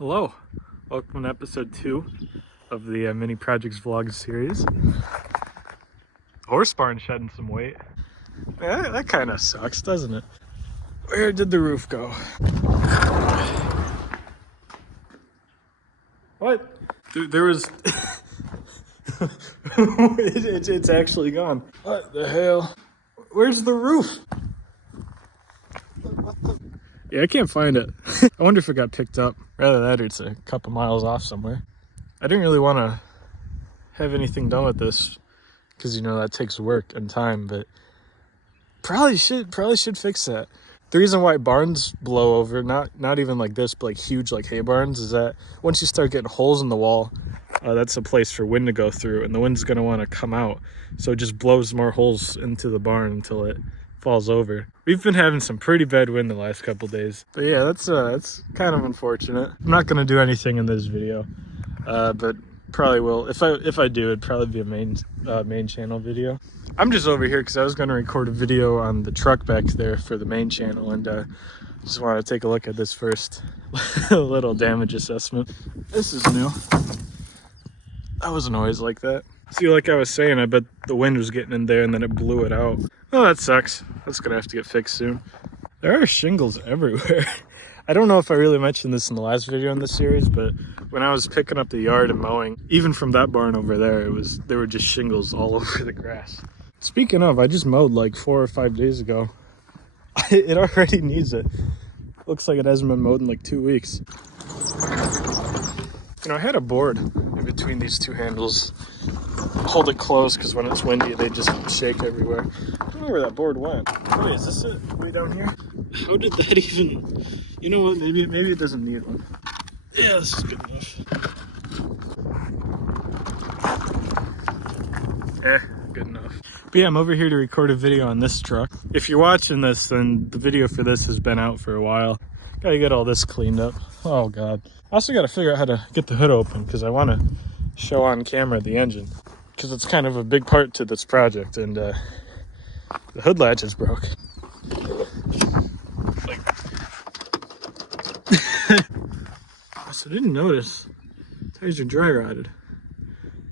Hello, welcome to episode 2 of the mini projects vlog series. Horse barn shedding some weight. Yeah, that kind of sucks, doesn't it? Where did the roof go? What? There was... it's actually gone. What the hell? Where's the roof? What the... Yeah, I can't find it. I wonder if it got picked up. Rather that or it's a couple miles off somewhere. I didn't really want to have anything done with this because, you know, that takes work and time, but probably should fix that. The reason why barns blow over, not even like this, but like huge like hay barns, is that once you start getting holes in the wall, that's a place for wind to go through, and the wind's going to want to come out. So it just blows more holes into the barn until it falls over. We've been having some pretty bad wind the last couple days, but yeah, that's kind of unfortunate. I'm not going to do anything in this video, but probably will. If I do, it'd probably be a main channel video. I'm just over here because I was going to record a video on the truck back there for the main channel, and just want to take a look at this first. A little damage assessment. This is new. That wasn't always like that. See, like I was saying, I bet the wind was getting in there and then it blew it out. Oh, that sucks. That's gonna have to get fixed soon. There are shingles everywhere. I don't know if I really mentioned this in the last video in this series, but when I was picking up the yard and mowing, even from that barn over there, there were just shingles all over the grass. Speaking of, I just mowed like 4 or 5 days ago. It already needs it. Looks like it hasn't been mowed in like 2 weeks. You know, I had a board in between these two handles. Hold it closed because when it's windy, they just shake everywhere. I don't know where that board went. Wait, is this it? Way down here? How did that even... You know what? Maybe it doesn't need one. Yeah, this is good enough. Good enough. But yeah, I'm over here to record a video on this truck. If you're watching this, then the video for this has been out for a while. Gotta get all this cleaned up. Oh god. I also gotta figure out how to get the hood open because I want to show on camera the engine, because it's kind of a big part to this project, and the hood latch is broke. Like, I also didn't notice tires are dry rotted.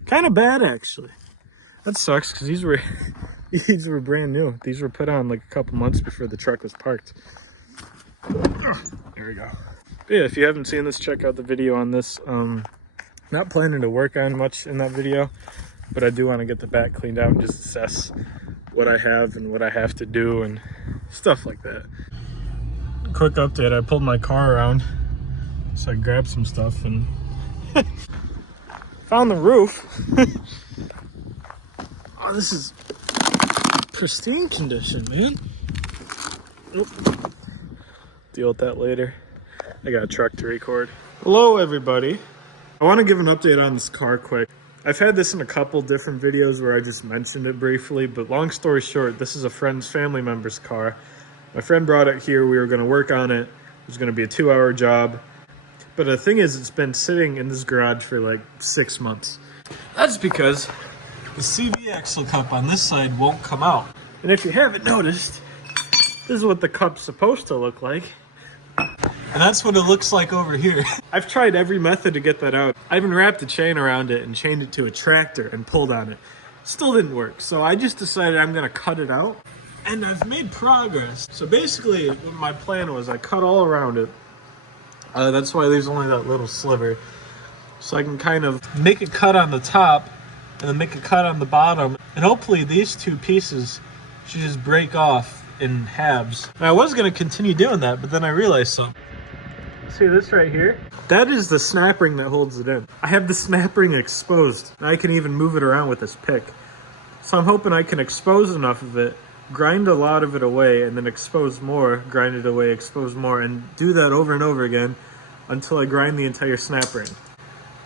Kind of bad actually. That sucks because these were brand new. These were put on like a couple months before the truck was parked. There we go. But yeah, if you haven't seen this, check out the video on this. Not planning to work on much in that video, but I do want to get the back cleaned out and just assess what I have and what I have to do and stuff like that. Quick update, I pulled my car around, so I grabbed some stuff and found the roof. Oh, this is pristine condition, man. Nope. Deal with that later. I got a truck to record. Hello everybody. I want to give an update on this car quick. I've had this in a couple different videos where I just mentioned it briefly, but long story short, this is a friend's family member's car. My friend brought it here. We were going to work on it. It was going to be a 2-hour job. But the thing is, it's been sitting in this garage for like 6 months. That's because the CV axle cup on this side won't come out. And if you haven't noticed, this is what the cup's supposed to look like. And that's what it looks like over here. I've tried every method to get that out. I even wrapped a chain around it and chained it to a tractor and pulled on it. Still didn't work. So I just decided I'm gonna cut it out. And I've made progress. So basically what my plan was, I cut all around it. That's why there's only that little sliver. So I can kind of make a cut on the top and then make a cut on the bottom. And hopefully these two pieces should just break off in halves. And I was gonna continue doing that, but then I realized something. See this right here? That is the snap ring that holds it in. I have the snap ring exposed. I can even move it around with this pick. So I'm hoping I can expose enough of it, grind a lot of it away, and then expose more, grind it away, expose more, and do that over and over again until I grind the entire snap ring.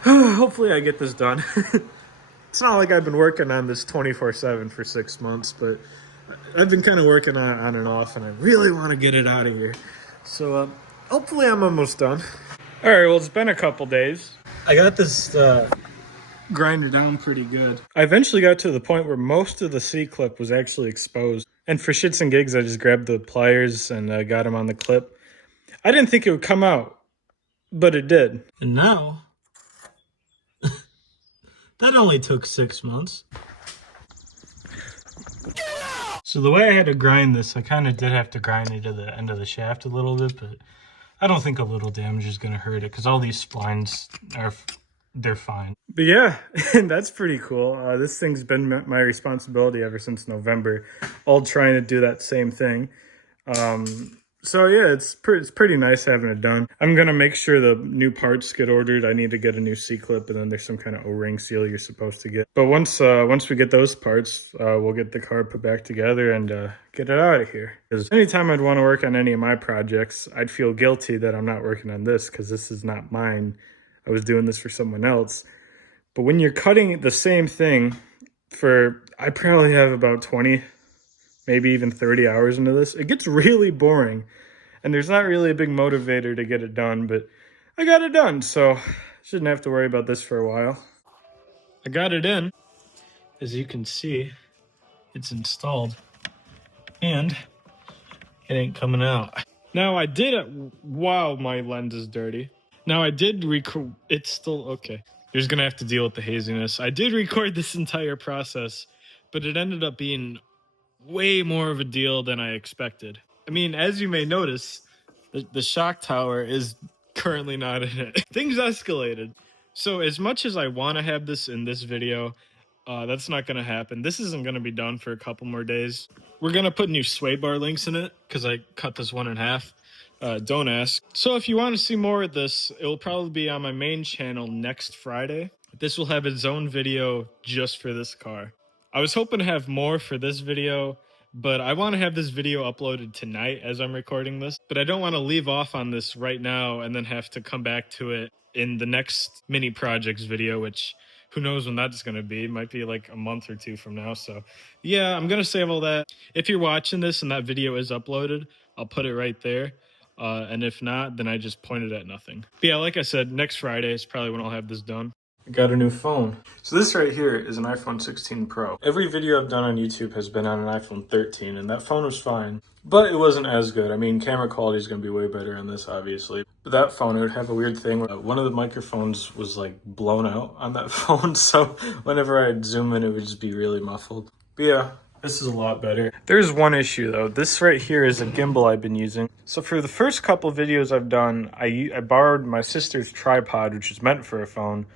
Hopefully I get this done. It's not like I've been working on this 24/7 for 6 months, but I've been kind of working on and off, and I really want to get it out of here. So hopefully I'm almost done. All right, well, it's been a couple days. I got this grinder down pretty good. I eventually got to the point where most of the C-clip was actually exposed. And for shits and gigs, I just grabbed the pliers and got them on the clip. I didn't think it would come out but it did. And now, that only took 6 months. So the way I had to grind this, I kind of did have to grind it to the end of the shaft a little bit, but I don't think a little damage is going to hurt it because all these splines they're fine. But yeah, that's pretty cool. This thing's been my responsibility ever since November, all trying to do that same thing. So yeah, it's pretty nice having it done. I'm gonna make sure the new parts get ordered. I need to get a new C-clip, and then there's some kind of O-ring seal you're supposed to get. But once we get those parts, we'll get the car put back together and get it out of here. Because anytime I'd want to work on any of my projects, I'd feel guilty that I'm not working on this because this is not mine. I was doing this for someone else. But when you're cutting the same thing for, I probably have about 20, maybe even 30 hours into this, it gets really boring. And there's not really a big motivator to get it done, but I got it done, so shouldn't have to worry about this for a while. I got it in. As you can see, it's installed. And it ain't coming out. Now I did it. Wow, my lens is dirty. Now I did record. It's still okay. You're just gonna have to deal with the haziness. I did record this entire process, but it ended up being way more of a deal than I expected. I mean, as you may notice, the shock tower is currently not in it. Things escalated. So as much as I want to have this in this video, that's not going to happen. This isn't going to be done for a couple more days. We're going to put new sway bar links in it because I cut this one in half. Don't ask. So if you want to see more of this, it will probably be on my main channel next Friday. This will have its own video just for this car. I was hoping to have more for this video, but I want to have this video uploaded tonight as I'm recording this. But I don't want to leave off on this right now and then have to come back to it in the next mini projects video, which who knows when that's going to be. It might be like a month or two from now. So yeah, I'm going to save all that. If you're watching this and that video is uploaded, I'll put it right there. And if not, then I just pointed at nothing. But yeah, like I said, next Friday is probably when I'll have this done. I got a new phone. So this right here is an iPhone 16 Pro. Every video I've done on YouTube has been on an iPhone 13, and that phone was fine, but it wasn't as good. I mean, camera quality is going to be way better on this, obviously. But that phone, it would have a weird thing where one of the microphones was like blown out on that phone, so whenever I'd zoom in, it would just be really muffled. But yeah, this is a lot better. There's one issue though. This right here is a gimbal I've been using. So for the first couple of videos I've done, I borrowed my sister's tripod, which is meant for a phone,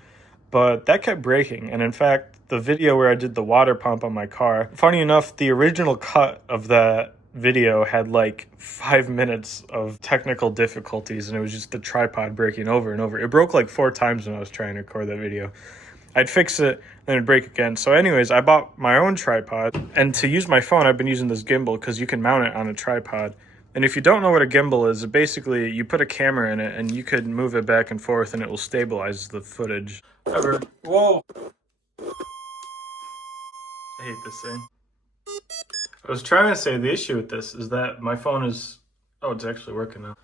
but that kept breaking. And in fact, the video where I did the water pump on my car, funny enough, the original cut of that video had like 5 minutes of technical difficulties, and it was just the tripod breaking over and over. It broke like 4 times when I was trying to record that video. I'd fix it, then it'd break again. So anyways, I bought my own tripod, and to use my phone, I've been using this gimbal because you can mount it on a tripod. And if you don't know what a gimbal is, basically you put a camera in it and you could move it back and forth and it will stabilize the footage. Ever. Whoa! I hate this thing. I was trying to say the issue with this is that my phone is... Oh, it's actually working now.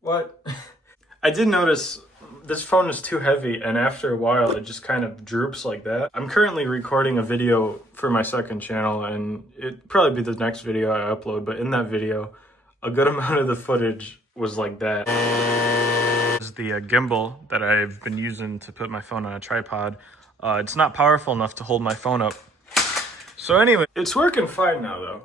What? I did notice this phone is too heavy, and after a while it just kind of droops like that. I'm currently recording a video for my second channel, and it'd probably be the next video I upload, but in that video, a good amount of the footage was like that. This is the gimbal that I've been using to put my phone on a tripod. It's not powerful enough to hold my phone up. So anyway, it's working fine now though.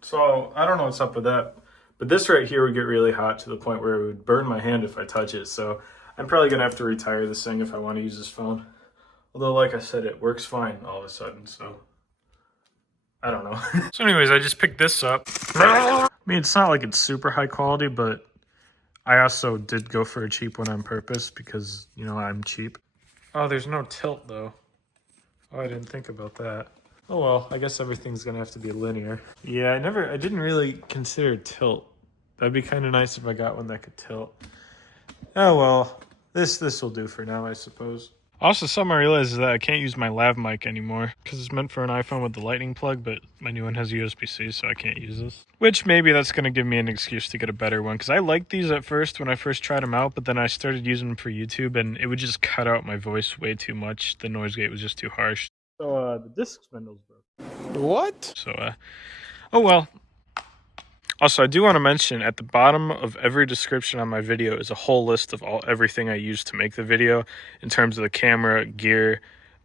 So I don't know what's up with that. But this right here would get really hot to the point where it would burn my hand if I touch it. So I'm probably going to have to retire this thing if I want to use this phone. Although, like I said, it works fine all of a sudden, so I don't know. So anyways, I just picked this up. I mean, it's not like it's super high quality, but I also did go for a cheap one on purpose because, you know, I'm cheap. Oh, there's no tilt, though. Oh, I didn't think about that. Oh well, I guess everything's gonna have to be linear. Yeah, I didn't really consider tilt. That'd be kind of nice if I got one that could tilt. Oh well, this will do for now, I suppose. Also, something I realized is that I can't use my lav mic anymore because it's meant for an iPhone with the lightning plug, but my new one has USB-C, so I can't use this. Which maybe that's going to give me an excuse to get a better one, because I liked these at first when I first tried them out, but then I started using them for YouTube, and it would just cut out my voice way too much. The noise gate was just too harsh. So, the disc spindle's broke. What? So, oh well. Also, I do want to mention at the bottom of every description on my video is a whole list of everything I use to make the video in terms of the camera, gear,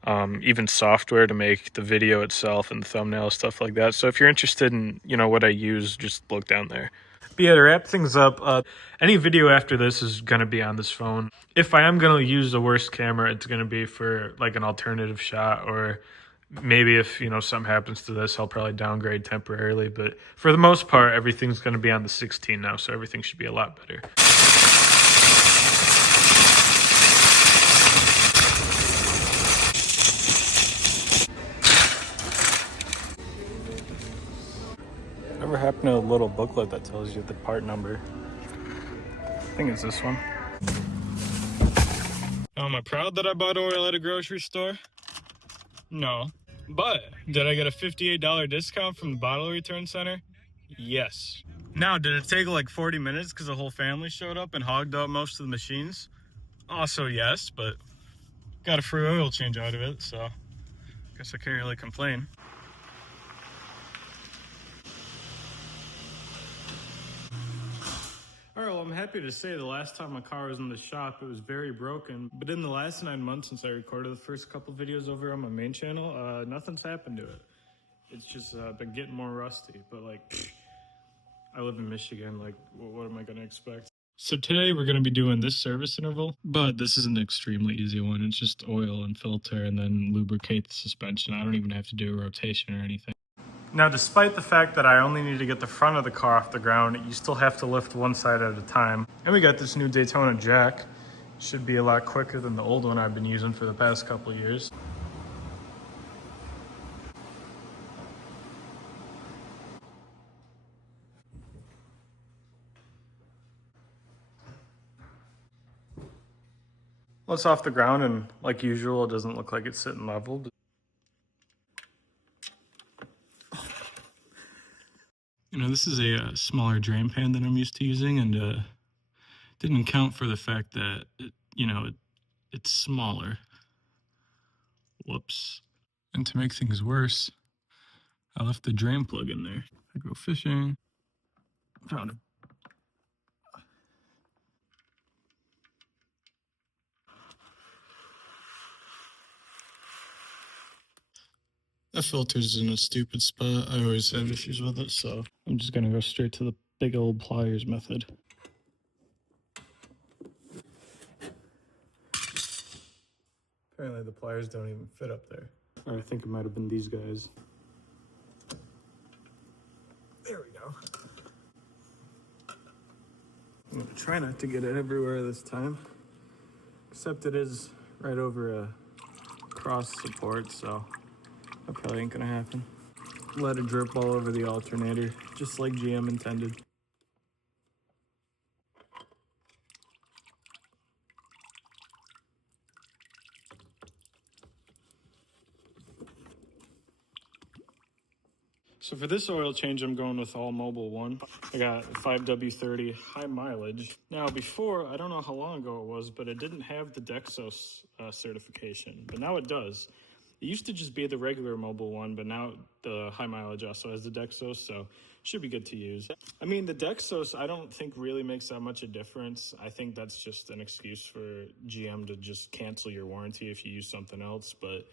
even software to make the video itself and the thumbnail, stuff like that. So if you're interested in, what I use, just look down there. But yeah, to wrap things up, any video after this is going to be on this phone. If I am going to use the worst camera, it's going to be for like an alternative shot, or maybe if, something happens to this, I'll probably downgrade temporarily. But for the most part, everything's going to be on the 16 now, so everything should be a lot better. Whatever happened to a little booklet that tells you the part number? I think it's this one. Am I proud that I bought oil at a grocery store? No. But did I get a $58 discount from the bottle return center? Yes. Now, did it take like 40 minutes because the whole family showed up and hogged up most of the machines? Also yes, but got a free oil change out of it, so guess I can't really complain. Alright, well, I'm happy to say the last time my car was in the shop, it was very broken. But in the last 9 months since I recorded the first couple videos over on my main channel, nothing's happened to it. It's just been getting more rusty. But like, I live in Michigan, like, what am I going to expect? So today we're going to be doing this service interval, but this is an extremely easy one. It's just oil and filter and then lubricate the suspension. I don't even have to do a rotation or anything. Now, despite the fact that I only need to get the front of the car off the ground, you still have to lift one side at a time. And we got this new Daytona jack. Should be a lot quicker than the old one I've been using for the past couple of years. Well, it's off the ground, and like usual, it doesn't look like it's sitting level. This is a smaller drain pan than I'm used to using, and didn't account for the fact that, it's smaller. Whoops. And to make things worse, I left the drain plug in there. I go fishing, found it. That filter's in a stupid spot. I always have issues with it, so I'm just gonna go straight to the big old pliers method. Apparently the pliers don't even fit up there. Or I think it might have been these guys. There we go. I'm gonna try not to get it everywhere this time. Except it is right over a cross support, so that probably ain't gonna happen. Let it drip all over the alternator, just like GM intended. So for this oil change, I'm going with all mobile one. I got 5W30 high mileage. Now before, I don't know how long ago it was, but it didn't have the Dexos certification, but now it does. It used to just be the regular mobile one, but now the high mileage also has the Dexos, so should be good to use. I mean, the Dexos I don't think really makes that much a difference. I think that's just an excuse for GM to just cancel your warranty if you use something else, but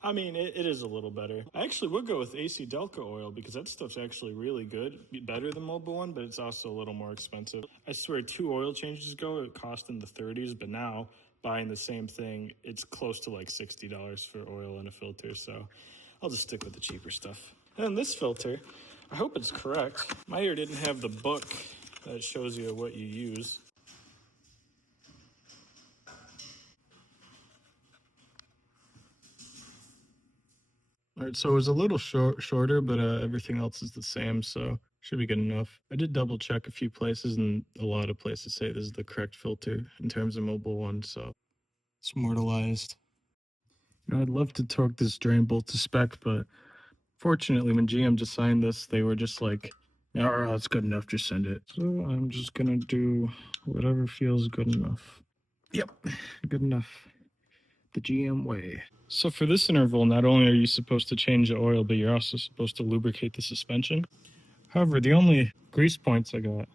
I mean, it is a little better. I actually would go with AC Delco oil because that stuff's actually really good. Better than mobile one, but it's also a little more expensive. I swear 2 oil changes ago, it cost in the 30s, but now buying the same thing, it's close to like $60 for oil and a filter, so I'll just stick with the cheaper stuff. And this filter, I hope it's correct. My ear didn't have the book that shows you what you use. All right, so it was a little shorter, but everything else is the same, so should be good enough. I did double check a few places, and a lot of places say this is the correct filter in terms of mobile one, so it's mortalized. I'd love to torque this drain bolt to spec, but fortunately, when GM just signed this, they were just like, "Oh, that's good enough, just send it." So I'm just gonna do whatever feels good enough. Yep, good enough. The GM way. So for this interval, not only are you supposed to change the oil, but you're also supposed to lubricate the suspension. However, the only grease points I got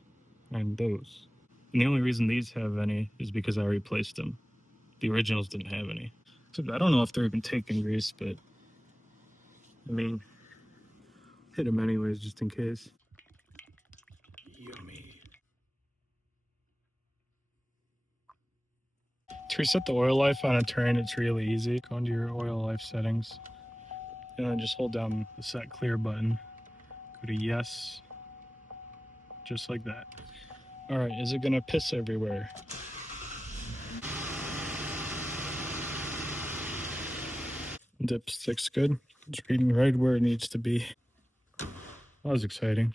are those. And the only reason these have any is because I replaced them. The originals didn't have any. So I don't know if they're even taking grease, but I mean, hit them anyways just in case. Yummy. To reset the oil life on a Terrain, it's really easy. Go into your oil life settings and then just hold down the set clear button. Go to yes, just like that. All right, is it gonna piss everywhere? Dipstick's good. It's reading right where it needs to be. That was exciting.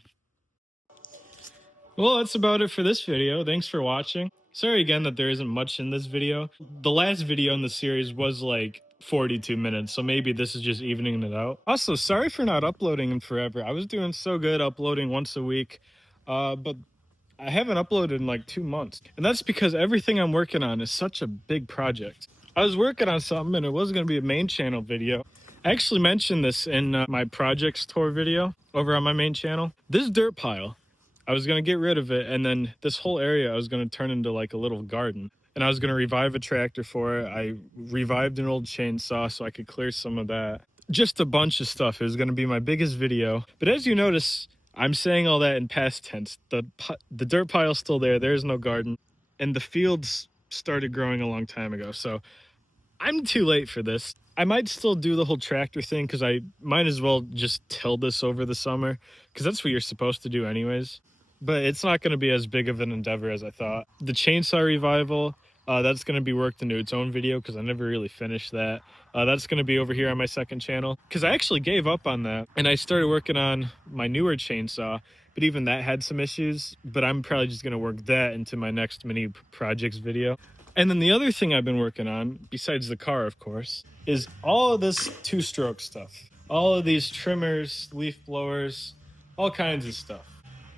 Well, that's about it for this video. Thanks for watching. Sorry again that there isn't much in this video. The last video in the series was like 42 minutes, so maybe this is just evening it out. Also, sorry for not uploading in forever. I was doing so good uploading once a week, but I haven't uploaded in like 2 months. And that's because everything I'm working on is such a big project. I was working on something and it was going to be a main channel video. I actually mentioned this in my projects tour video over on my main channel. This dirt pile, I was going to get rid of it, and then this whole area I was going to turn into like a little garden. And I was going to revive a tractor for it. I revived an old chainsaw so I could clear some of that. Just a bunch of stuff. It was going to be my biggest video. But as you notice, I'm saying all that in past tense. The dirt pile's still there. There's no garden. And the fields started growing a long time ago. So I'm too late for this. I might still do the whole tractor thing because I might as well just till this over the summer because that's what you're supposed to do anyways. But it's not going to be as big of an endeavor as I thought. The chainsaw revival, that's going to be worked into its own video because I never really finished that. That's going to be over here on my second channel because I actually gave up on that and I started working on my newer chainsaw, but even that had some issues. But I'm probably just going to work that into my next mini projects video. And then the other thing I've been working on, besides the car, of course, is all of this two-stroke stuff. All of these trimmers, leaf blowers, all kinds of stuff.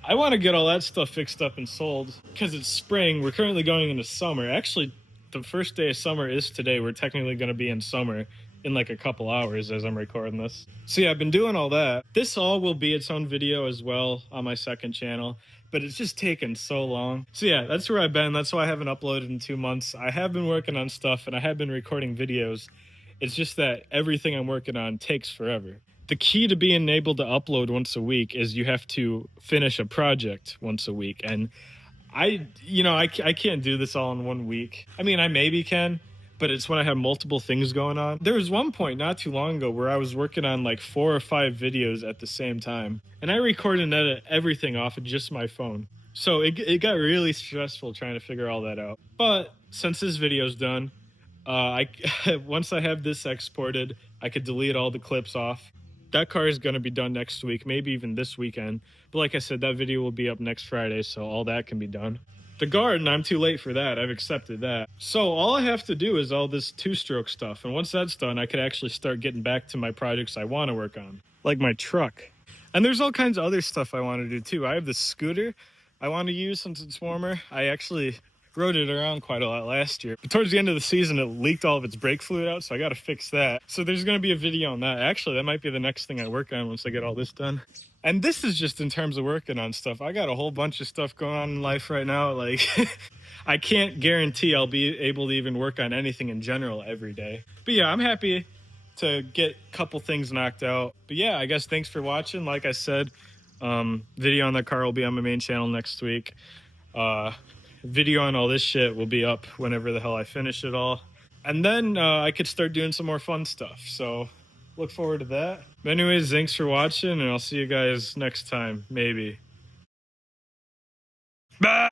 I want to get all that stuff fixed up and sold because it's spring. We're currently going into summer. Actually, the first day of summer is today. We're technically going to be in summer in like a couple hours as I'm recording this. So yeah, I've been doing all that. This all will be its own video as well on my second channel, but it's just taken so long. So yeah, that's where I've been. That's why I haven't uploaded in 2 months. I have been working on stuff and I have been recording videos. It's just that everything I'm working on takes forever. The key to being able to upload once a week is you have to finish a project once a week. And I can't do this all in 1 week. I mean, I maybe can, but it's when I have multiple things going on. There was one point not too long ago where I was working on like 4 or 5 videos at the same time. And I record and edit everything off of just my phone. So it got really stressful trying to figure all that out. But since this video's done, once I have this exported, I could delete all the clips off. That car is going to be done next week, maybe even this weekend. But like I said, that video will be up next Friday, so all that can be done. The garden, I'm too late for that. I've accepted that. So all I have to do is all this two-stroke stuff. And once that's done, I could actually start getting back to my projects I want to work on, like my truck. And there's all kinds of other stuff I want to do too. I have this scooter I want to use since it's warmer. I actually rode it around quite a lot last year. But towards the end of the season, it leaked all of its brake fluid out, so I got to fix that. So there's going to be a video on that. Actually, that might be the next thing I work on once I get all this done. And this is just in terms of working on stuff. I got a whole bunch of stuff going on in life right now. Like, I can't guarantee I'll be able to even work on anything in general every day. But yeah, I'm happy to get a couple things knocked out. But yeah, I guess thanks for watching. Like I said, video on the car will be on my main channel next week. Video on all this shit will be up whenever the hell I finish it all. And then I could start doing some more fun stuff. So look forward to that. But anyways, thanks for watching, and I'll see you guys next time, maybe. Bye!